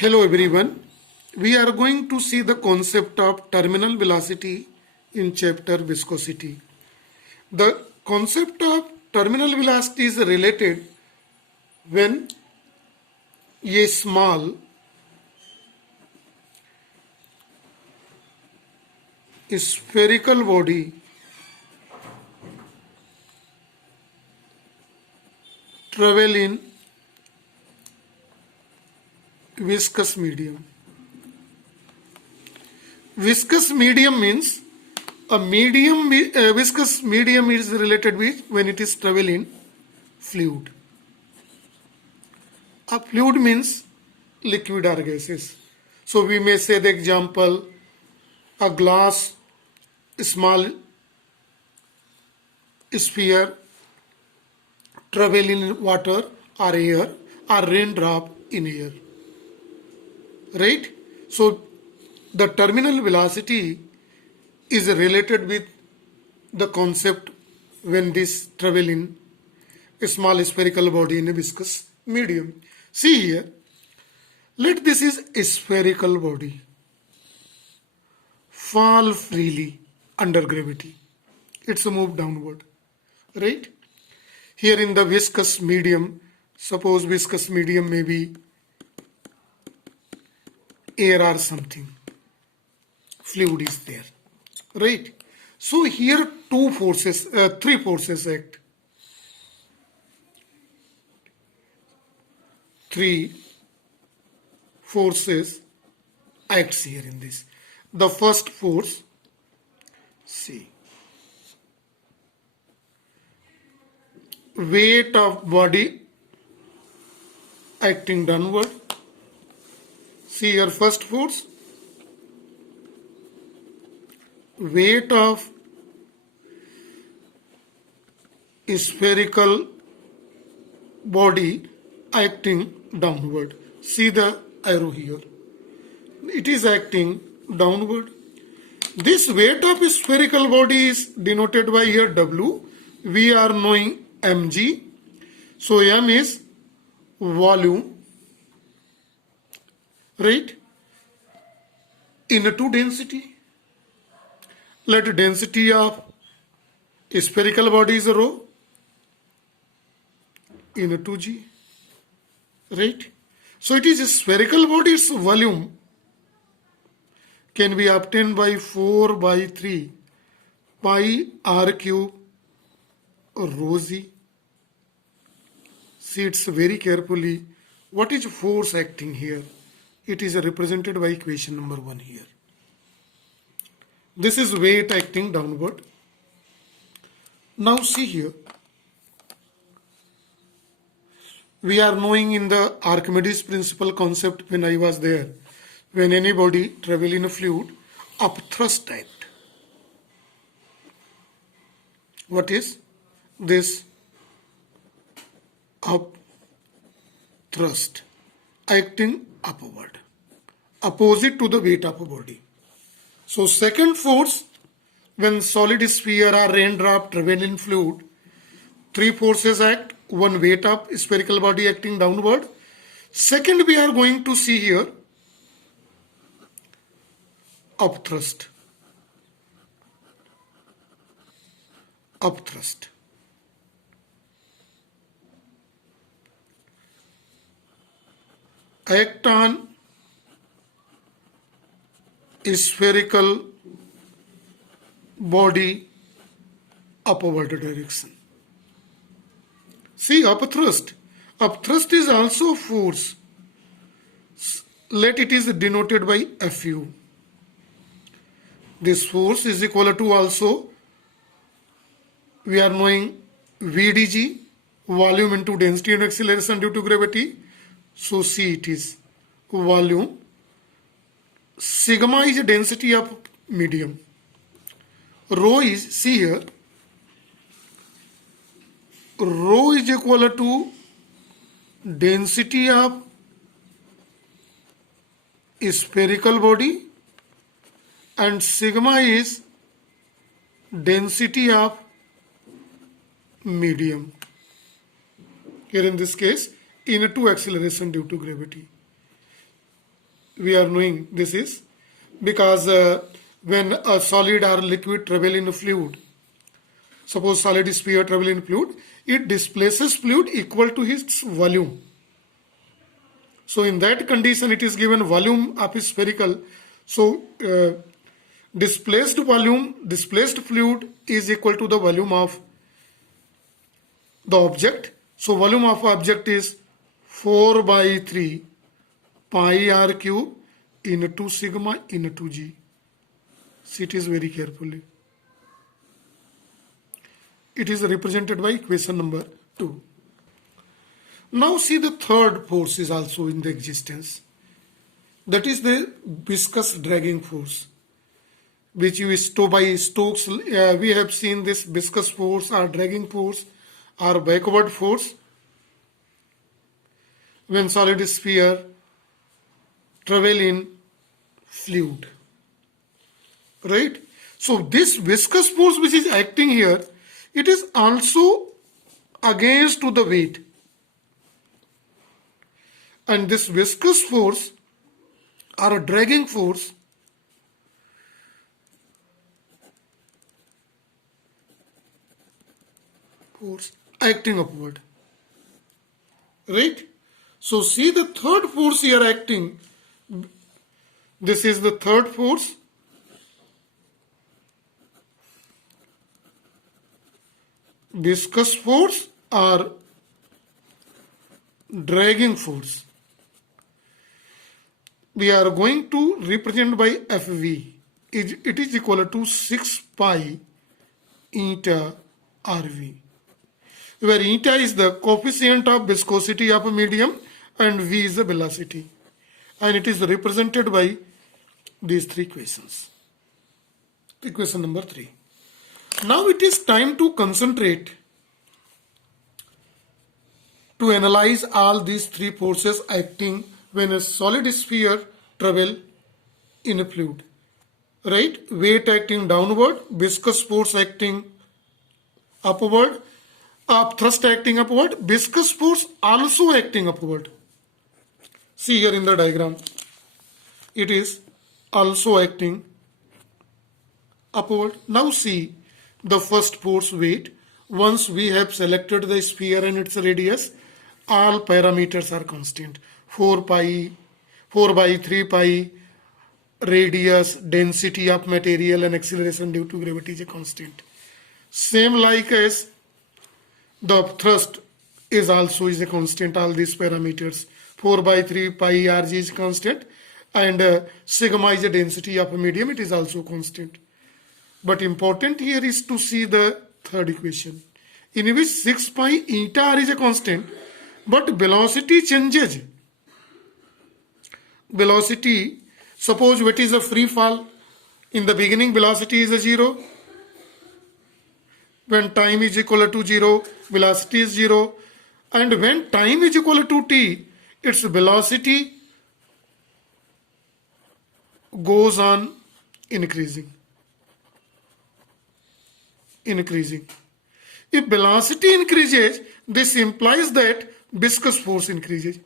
Hello everyone. We are going to see the concept of terminal velocity in chapter viscosity. The concept of terminal velocity is related when a small spherical body travel in viscous medium. Viscous medium means viscous medium is related with when it is travel in fluid. A fluid means liquid or gases. So we may say the example, a glass small sphere travel in water or air or raindrop in air. Right? So the terminal velocity is related with the concept when this travel in a small spherical body in a viscous medium. See here, let this is a spherical body fall freely under gravity. It's a move downward, right? Here in the viscous medium, suppose viscous medium may be air or something. Fluid is there, right? So here three forces act. Three forces acts here in this. The first force, see, weight of body acting downward. See your first force, weight of spherical body acting downward. See the arrow here. It is acting downward. This weight of spherical body is denoted by here W. We are knowing mg. So m is volume, right, into density. Let density of spherical body is rho into g, right? So it is a spherical body's volume can be obtained by 4 by 3 pi r cube rho z. See, it's very carefully what is force acting here. It is represented by equation number 1 here. This is weight acting downward. Now see here, we are knowing in the Archimedes principle concept when I was there, when any body travel in a fluid, upthrust act. What is this? Upthrust acting upward, opposite to the weight of a body. So second force, when solid sphere or raindrop travel in fluid, three forces act. One, weight of spherical body acting downward. Second, we are going to see here upthrust. Upthrust. Act on spherical body upward direction. See, upthrust. Upthrust is also force. Let it is denoted by Fu. This force is equal to also, we are knowing Vdg, volume into density and acceleration due to gravity. So see, it is volume. Sigma is density of medium. Rho is, see here, rho is equal to density of spherical body and sigma is density of medium. Here in this case, into acceleration due to gravity. we are knowing this is because when a solid or liquid travel in a fluid, suppose solid sphere travel in fluid, it displaces fluid equal to its volume. So in that condition, it is given volume of a spherical. So displaced fluid is equal to the volume of the object. So volume of object is 4 by 3 pi r cube into sigma into g. See it is very carefully. It is represented by equation number 2. Now see the third force is also in the existence. That is the viscous dragging force, which you by Stokes. We have seen this viscous force or dragging force or backward force when solid sphere travel in fluid, right? So this viscous force which is acting here, it is also against to the weight, and this viscous force or a dragging force acting upward, right? So see the third force here acting. This is the third force. Viscous force or dragging force. We are going to represent by Fv. It is equal to 6 pi eta Rv, where eta is the coefficient of viscosity of a medium and v is the velocity, and it is represented by these three equations. Equation number 3. Now it is time to concentrate to analyze all these three forces acting when a solid sphere travel in a fluid, right? Weight acting downward, viscous force acting upward, thrust acting upward, viscous force also acting upward. See here in the diagram, it is also acting upward. Now see the first force, weight. Once we have selected the sphere and its radius, all parameters are constant. 4 by 3 pi, radius, density of material and acceleration due to gravity is a constant. Same like as the thrust is also is a constant, all these parameters. 4 by 3 pi rg is constant, and sigma is the density of a medium, it is also constant. But important here is to see the third equation, in which 6 pi eta r is a constant, but velocity changes. Velocity, suppose what is a free fall, in the beginning velocity is a 0, when time is equal to 0, velocity is 0, and when time is equal to t, its velocity goes on increasing. If velocity increases, this implies that viscous force increases.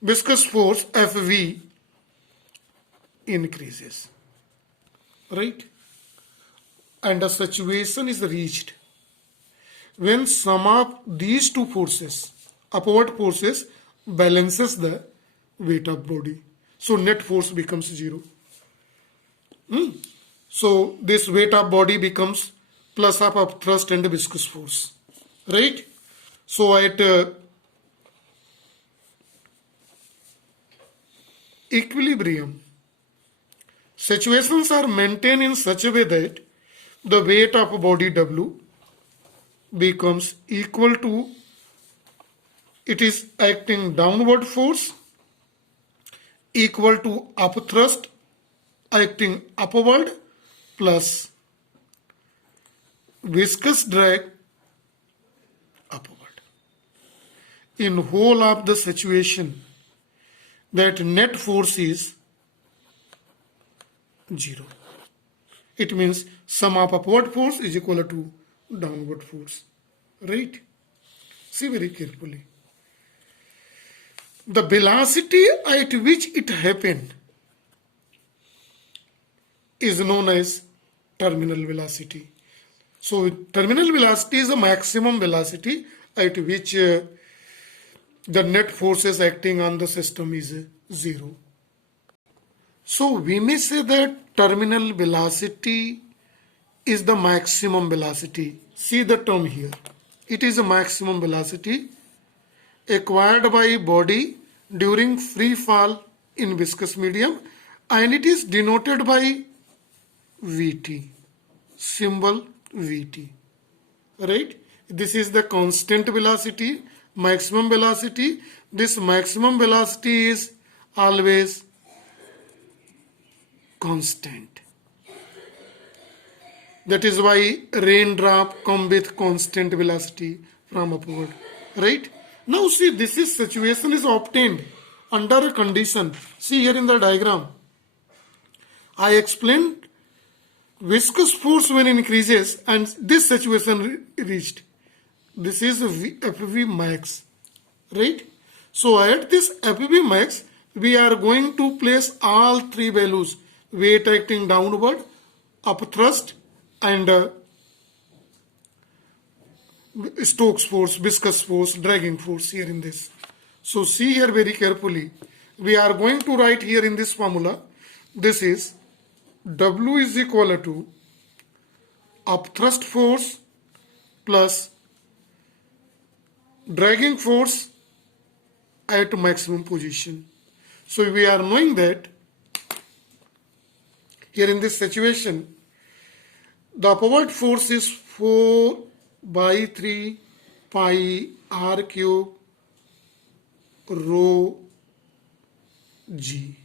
Viscous force Fv increases, right? And a situation is reached when sum of these two forces, upward forces, balances the weight of body. So net force becomes 0. So this weight of body becomes plus of thrust and the viscous force, right? So at equilibrium, situations are maintained in such a way that the weight of a body W becomes equal to, it is acting downward force equal to up thrust acting upward plus viscous drag upward. In whole of the situation, that net force is 0. It means sum of upward force is equal to downward force, right? See very carefully. The velocity at which it happened is known as terminal velocity. So terminal velocity is the maximum velocity at which the net forces acting on the system is zero. So we may say that terminal velocity is the maximum velocity. See the term here. It is a maximum velocity acquired by body during free fall in viscous medium, and it is denoted by Vt, symbol Vt, right? This is the constant velocity, maximum velocity. This maximum velocity is always constant. That is why raindrop come with constant velocity from upward, right? Now see, this is situation is obtained under a condition. See here in the diagram, I explained viscous force when increases and this situation reached. This is FV max, right? So at this FV max, we are going to place all three values: weight acting downward, up thrust, and Stokes force, viscous force, dragging force here in this. So see here very carefully. We are going to write here in this formula. This is W is equal to up thrust force plus dragging force at maximum position. So we are knowing that here in this situation, the upward force is 4 by 3 pi r cube rho g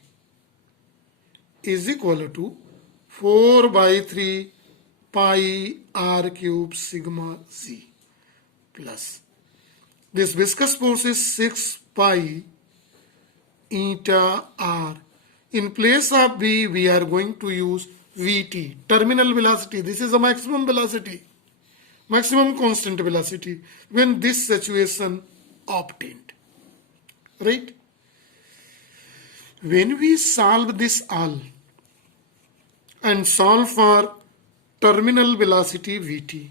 is equal to 4 by 3 pi r cube sigma z plus this viscous force is 6 pi eta r. In place of v, we are going to use Vt, terminal velocity. This is a maximum velocity, maximum constant velocity when this situation obtained, right? When we solve this all and solve for terminal velocity Vt,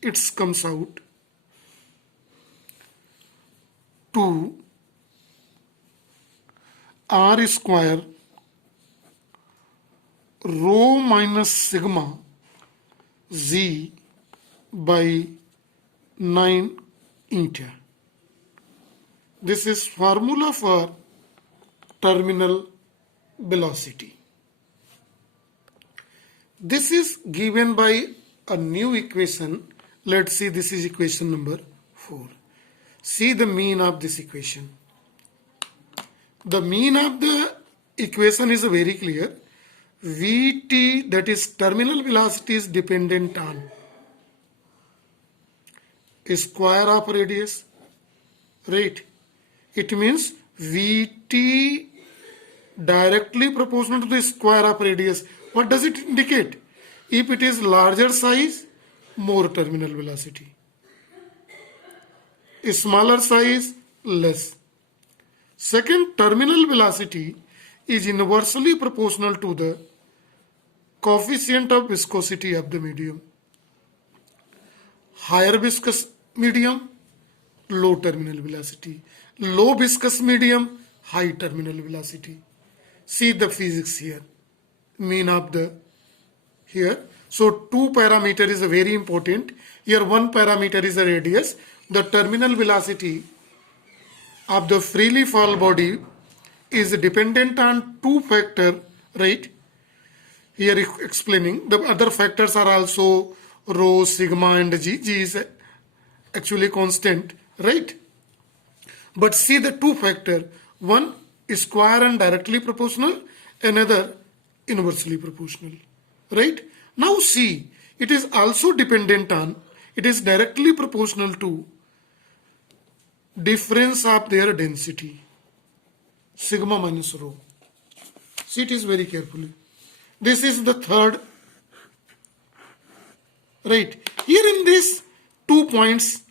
it comes out to r square rho minus sigma z by 9 eta. This is formula for terminal velocity. This is given by a new equation. Let's see, this is equation number 4. See the mean of this equation. The mean of the equation is very clear. Vt, that is terminal velocity, is dependent on square of radius, right? It means Vt directly proportional to the square of radius. What does it indicate? If it is larger size, more terminal velocity. Smaller size, less. Second, terminal velocity is inversely proportional to the coefficient of viscosity of the medium. Higher viscous medium, low terminal velocity. Low viscous medium, high terminal velocity. See the physics here. Mean of the here. So two parameter is very important. Here one parameter is the radius. The terminal velocity of the freely fall body is dependent on two factors, right? Here explaining the other factors are also rho, sigma and g. G is actually constant, right? But see the two factors. One is square and directly proportional, another inversely proportional, right? Now see, it is also dependent on, it is directly proportional to difference of their density, sigma minus rho. See it is very carefully. This is the third Right. Here in this, 2 points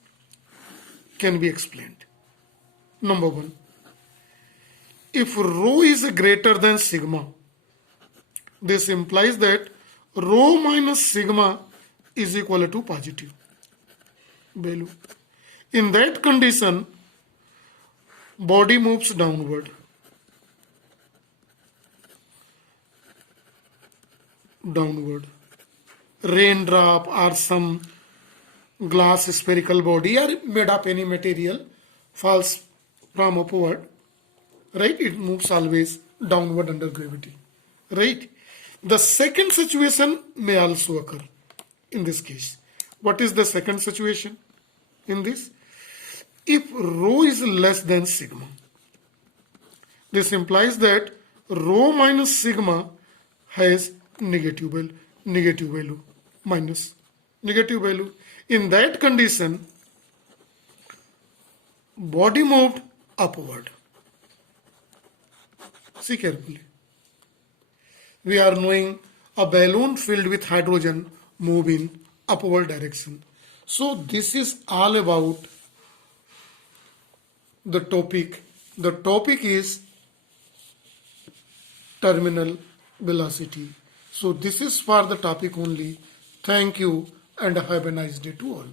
can be explained. Number one, if rho is greater than sigma, this implies that rho minus sigma is equal to positive value. In that condition, body moves downward. Raindrop or some glass spherical body or made of any material falls from upward, right? It moves always downward under gravity, right? The second situation may also occur in this case. What is the second situation in this? If rho is less than sigma, this implies that rho minus sigma has negative value, minus negative value. In that condition, body moved upward. See carefully. We are knowing a balloon filled with hydrogen move in upward direction. So this is all about the topic. The topic is terminal velocity. So this is for the topic only. Thank you and have a nice day to all.